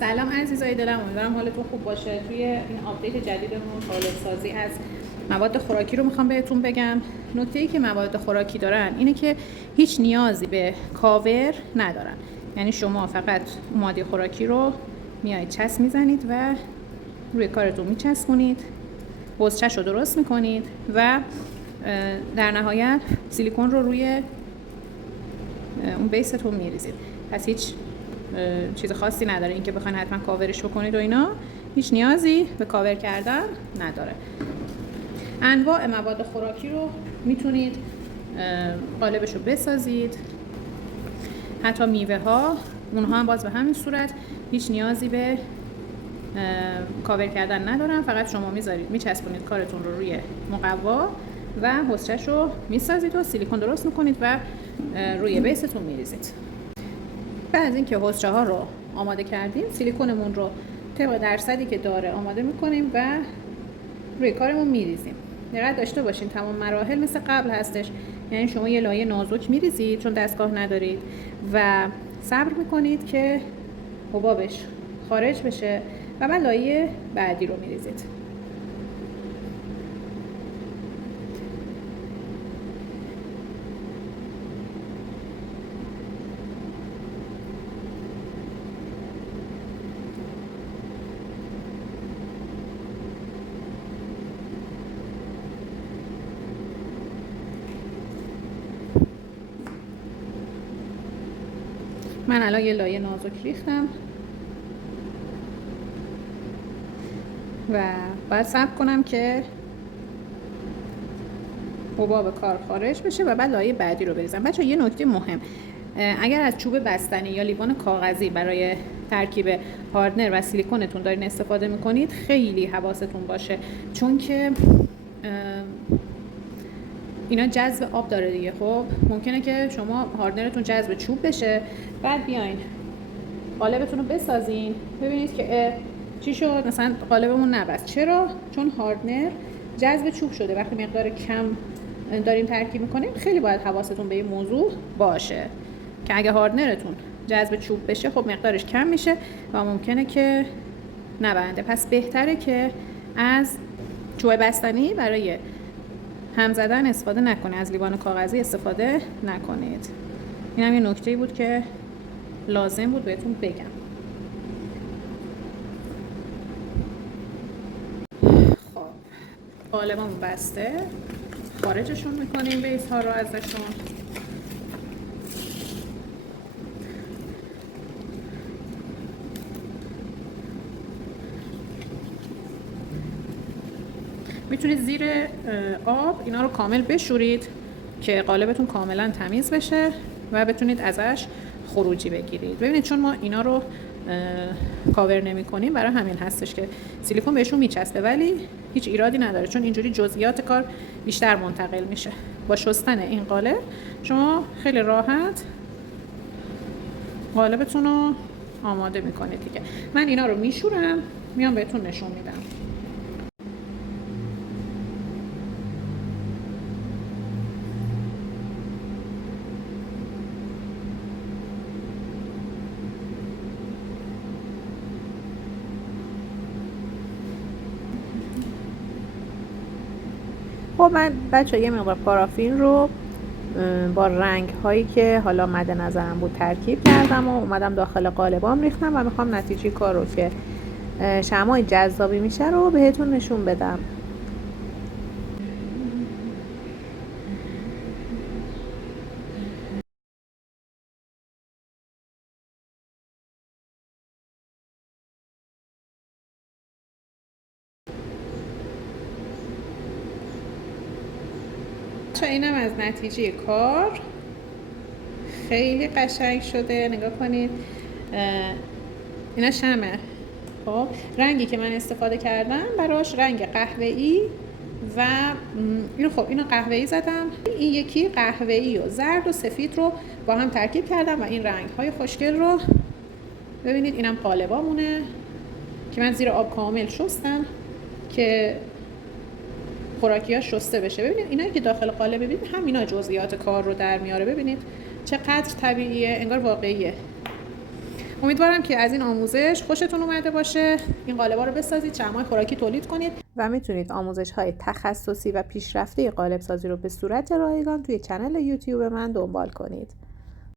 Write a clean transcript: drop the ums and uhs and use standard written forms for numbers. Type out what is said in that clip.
سلام عزیزای دلم، امیدوارم حالتون خوب باشه. توی این آپدیت جدیدمون سالم سازی از مواد خوراکی رو میخوام بهتون بگم. نکته‌ای که مواد خوراکی دارن اینه که هیچ نیازی به کاور ندارن. یعنی شما فقط ماده خوراکی رو میایید چسب میزنید و روی کارتون میچسبونید، حوضچش رو درست میکنید و در نهایت سیلیکون رو روی اون بیستون میریزید. پس هیچ چیز خاصی نداره اینکه بخواید حتما کاورش بکنید و اینا، هیچ نیازی به کاور کردن نداره. انواع مواد خوراکی رو میتونید قالبش رو بسازید، حتی میوه ها، اونها هم باز به همین صورت هیچ نیازی به کاور کردن ندارن. فقط شما میذارید میچسبونید کارتون رو روی مقوا و حوضچش رو میسازید و سیلیکون درست میکنید و روی بیستون میریزید. بعد از اینکه حوضچه ها رو آماده کردیم، سیلیکونمون رو طبق درصدی که داره آماده میکنیم و روی کارمون میریزیم. دقت داشته باشین تمام مراحل مثل قبل هستش، یعنی شما یه لایه نازک میریزید چون دستگاه ندارید و صبر میکنید که حبابش خارج بشه و بعد لایه بعدی رو میریزید. من الان یه لایه نازک ریختم و باید صبر کنم که حباب کار خارج بشه و بعد لایه بعدی رو بریزم. بچه یه نکته مهم، اگر از چوب بستنی یا لیوان کاغذی برای ترکیب هاردنر و سیلیکونتون دارین استفاده میکنید، خیلی حواستون باشه، چون که اینا جذب آب داره دیگه. خب ممکنه که شما هاردنرتون جذب چوب بشه، بعد بیاین قالبتون رو بسازین ببینید که چی شد، مثلا قالبمون نبست. چرا؟ چون هاردنر جذب چوب شده. وقتی مقدار کم داریم ترکیب میکنیم، خیلی باید حواستون به این موضوع باشه که اگه هاردنرتون جذب چوب بشه، خب مقدارش کم میشه و ممکنه که نبنده. پس بهتره که از چوب بستنی برای هم زدن استفاده نکنید، از لیوان کاغذی استفاده نکنید. این هم یه نکته‌ای بود که لازم بود بهتون بگم. خب قالبمون بسته، خارجشون میکنیم بیس ها رو ازشون. میتونید زیر آب اینا رو کامل بشورید که قالبتون کاملا تمیز بشه و بتونید ازش خروجی بگیرید. ببینید چون ما اینا رو کاور نمی کنیم، برای همین هستش که سیلیکون بهشون میچسبه، ولی هیچ ایرادی نداره چون اینجوری جزئیات کار بیشتر منتقل میشه. با شستن این قالب شما خیلی راحت قالبتون رو آماده میکنید دیگه. من اینا رو میشورم، میام بهتون نشون میدم. خب من بچه یه مقدار پارافین رو با رنگ هایی که حالا مد نظرم بود ترکیب کردم و اومدم داخل قالبام ریختم و میخوام نتیجه کار رو که شمای جذابی میشه رو بهتون نشون بدم. اینم از نتیجه کار، خیلی قشنگ شده. نگاه کنید، اینا شمعه. خب رنگی که من استفاده کردم براش رنگ قهوه‌ای و اینو قهوه‌ای زدم. این یکی قهوه‌ای و زرد و سفید رو با هم ترکیب کردم و این رنگ‌های خوشگل رو ببینید. اینم قالبامونه که من زیر آب کامل شستم که خوراکی‌ها شسته بشه. ببینید اینا که داخل قالب ببینید، همینا جزئیات کار رو در میاره. ببینید چقدر طبیعیه، انگار واقعیه. امیدوارم که از این آموزش خوشتون اومده باشه. این قالب‌ها رو بسازید، شمع‌های خوراکی تولید کنید و میتونید آموزش‌های تخصصی و پیشرفته قالب سازی رو به صورت رایگان توی کانال یوتیوب من دنبال کنید.